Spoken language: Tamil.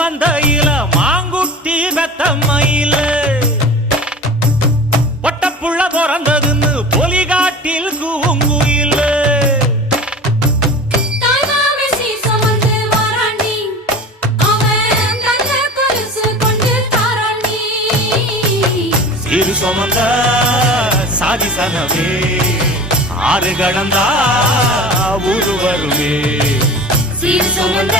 மந்தையில மாங்குட்டி மெத்தம்மையில ஒட்டப்புள்ள பிறந்ததுன்னு பொலிகாட்டில் கூங்குயில சீரு சுமந்த சாதிசனவே ஆறு கடந்தா ஊரு வருவே சீர் சுமந்த